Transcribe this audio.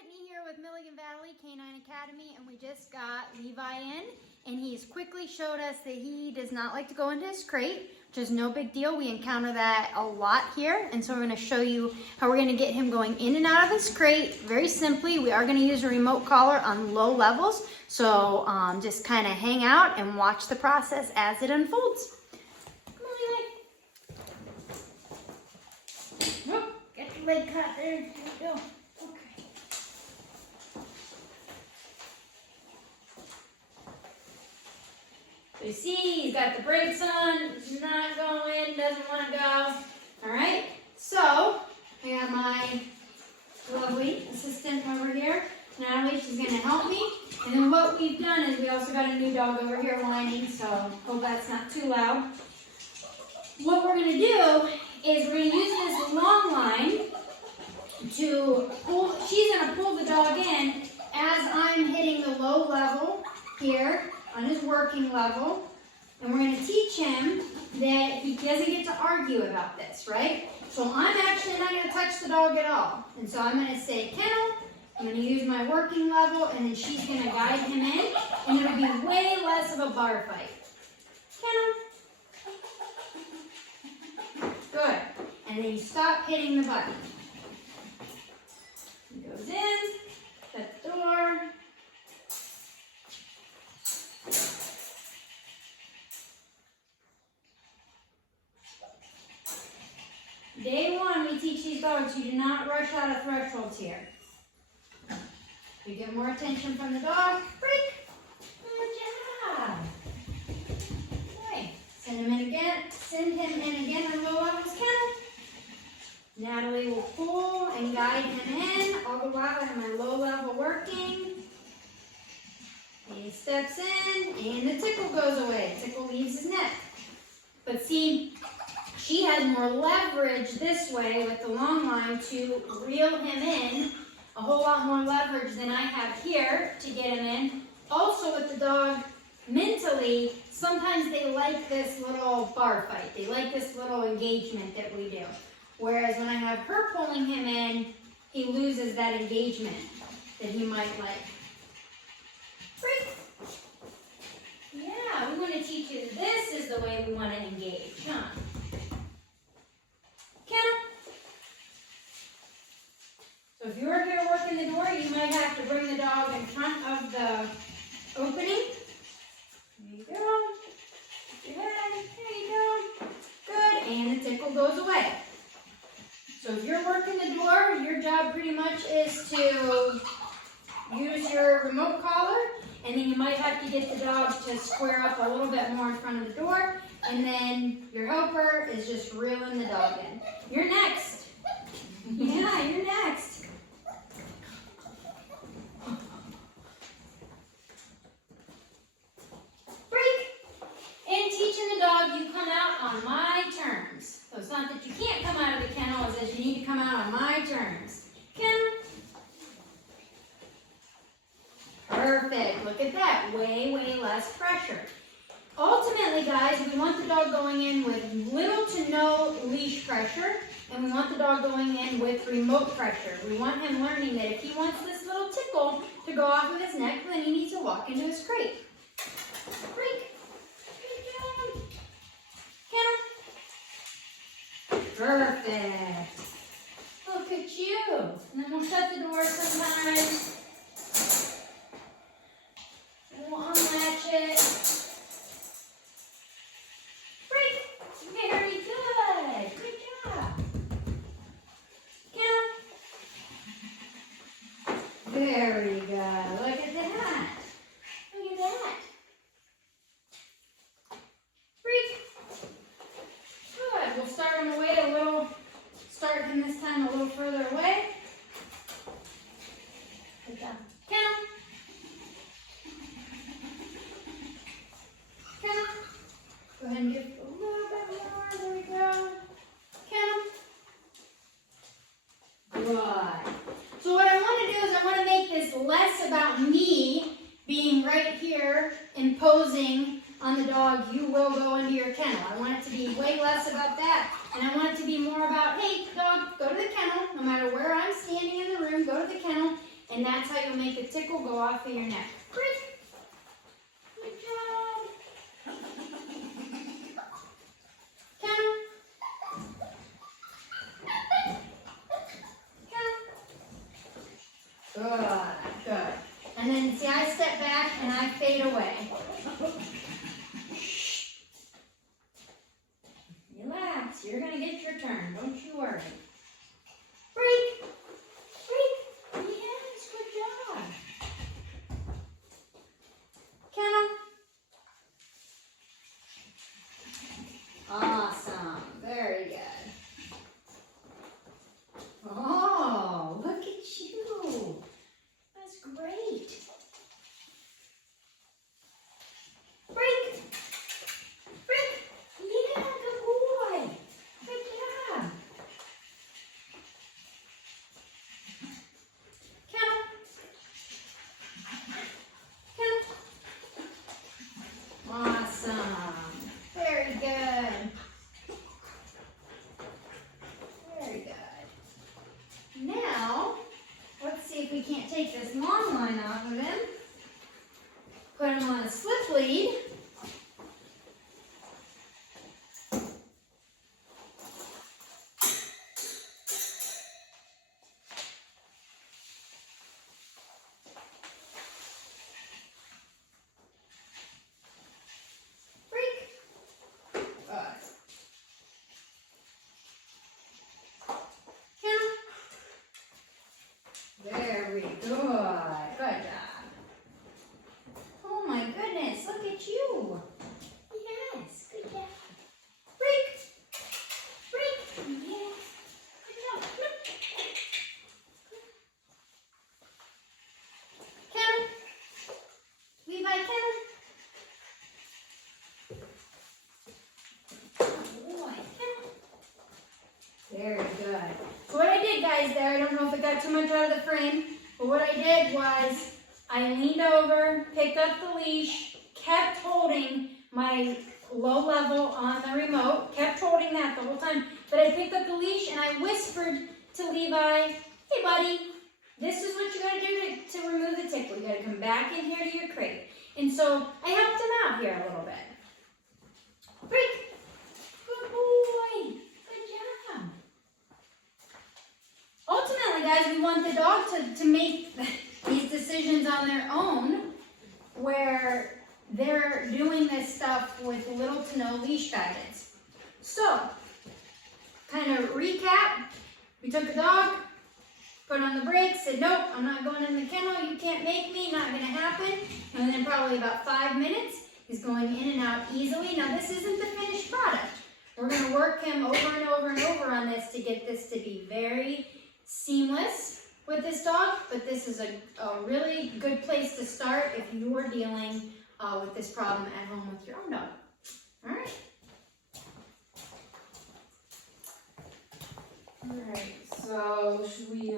Whitney here with Milligan Valley Canine Academy, and we just got Levi in, and he's quickly showed us that he does not like to go into his crate, which is no big deal. We encounter that a lot here, and so we're going to show you how we're going to get him going in and out of his crate very simply. We are going to use a remote collar on low levels, so just kind of hang out and watch the process as it unfolds. Come on, Levi. Oh, get your leg caught there. There we go. So you see, he's got the brakes on, he's not going, doesn't want to go. All right, so I got my lovely assistant over here, Natalie. She's going to help me. And then what we've done is we also got a new dog over here whining, so hope that's not too loud. What we're going to do is we're going to use this long line to pull. She's going to pull the dog in as I'm hitting the low level here on his working level, and we're going to teach him that he doesn't get to argue about this, right? So I'm actually not going to touch the dog at all, and so I'm going to say kennel, I'm going to use my working level, and then she's going to guide him in, and it'll be way less of a bar fight. Kennel. Good. And then you stop hitting the button. He goes in, shut the door. Day one, we teach these dogs you do not rush out of thresholds here. You get more attention from the dog. Break. Good job. Okay. Send him in again. Send him in again on low levels kennel. Natalie will pull and guide him in. All the while I have my low level working. He steps in and the tickle goes away. Tickle leaves his neck. But see, she has more leverage this way with the long line to reel him in, a whole lot more leverage than I have here to get him in. Also with the dog, mentally, sometimes they like this little bar fight. They like this little engagement that we do. Whereas when I have her pulling him in, he loses that engagement that he might like. Break. Yeah, we want to teach you this is the way we want to engage, huh? Kennel. So if you're here working the door, you might have to bring the dog in front of the opening. There you go. Your head. There you go. Good. And the tickle goes away. So if you're working the door, your job pretty much is to use your remote collar, and then you might have to get the dog to square up a little bit more in front of the door, and then your helper is just reeling the dog in. You're next. Yeah, you're next. Break. In teaching the dog, you come out on my terms. So it's not that you can't come out of the kennel, it's that you need to come out on my terms. Kennel. Perfect. Look at that. Way, way less pressure. Ultimately, guys, we want the dog going in with little to no leash pressure, and we want the dog going in with remote pressure. We want him learning that if he wants this little tickle to go off of his neck, then he needs to walk into his crate. Break. Good job. Kennel. Perfect. Look at you. And then we'll shut the door sometimes. And we'll unlatch it. Very good. Good job. Kennel. Very good. Look at that. Look at that. Break. Good. We'll start him away a little. Start him this time a little further away. Good job. Kennel. Kennel. Go ahead and give a little bit more. There we go. Kennel. Good. So what I want to do is I want to make this less about me being right here imposing on the dog, you will go into your kennel. I want it to be way less about that. And I want it to be more about, hey, dog, go to the kennel. No matter where I'm standing in the room, go to the kennel. And that's how you'll make the tickle go off of your neck. Break. Good job. Count. Count. Good. And then see, I step back and I fade away. Relax, you're gonna get your turn, don't you worry. Break. Break. Yes, good job. Kennel. Awesome, very good. Oh, look at you. That's great. Break. Break. Yeah, good boy. Good job. Count. Count. Awesome. Very good. Very good. Now, let's see if we can't take this long line off of him. Put him on a slip lead. Break. Good. Count. Very good. Good job. Oh my goodness, look at you. Yes, good job. Break. Break. Yes. Good job. Count. Levi, count. Boy, count. Very good. So what I did, guys, there, I don't know if it got too much out of the frame, but what I did was I leaned over, picked up the leash, kept holding my low level on the remote, kept holding that the whole time, but I picked up the leash and I whispered to Levi, hey buddy, this is what you gotta do to remove the tickle. You gotta come back in here to your crate. And so I helped him out here a little bit. Break. Good boy. Good job. Ultimately, guys, we want the dog to make these decisions on their own where they're doing this stuff with little to no leash guidance. So, kind of recap, we took the dog, put on the brakes, said, nope, I'm not going in the kennel, you can't make me, not gonna happen. And then probably about 5 minutes, he's going in and out easily. Now this isn't the finished product. We're gonna work him over and over and over on this to get this to be very seamless with this dog, but this is a really good place to start if you're dealing with this problem at home with your own dog. All right. All right, so should we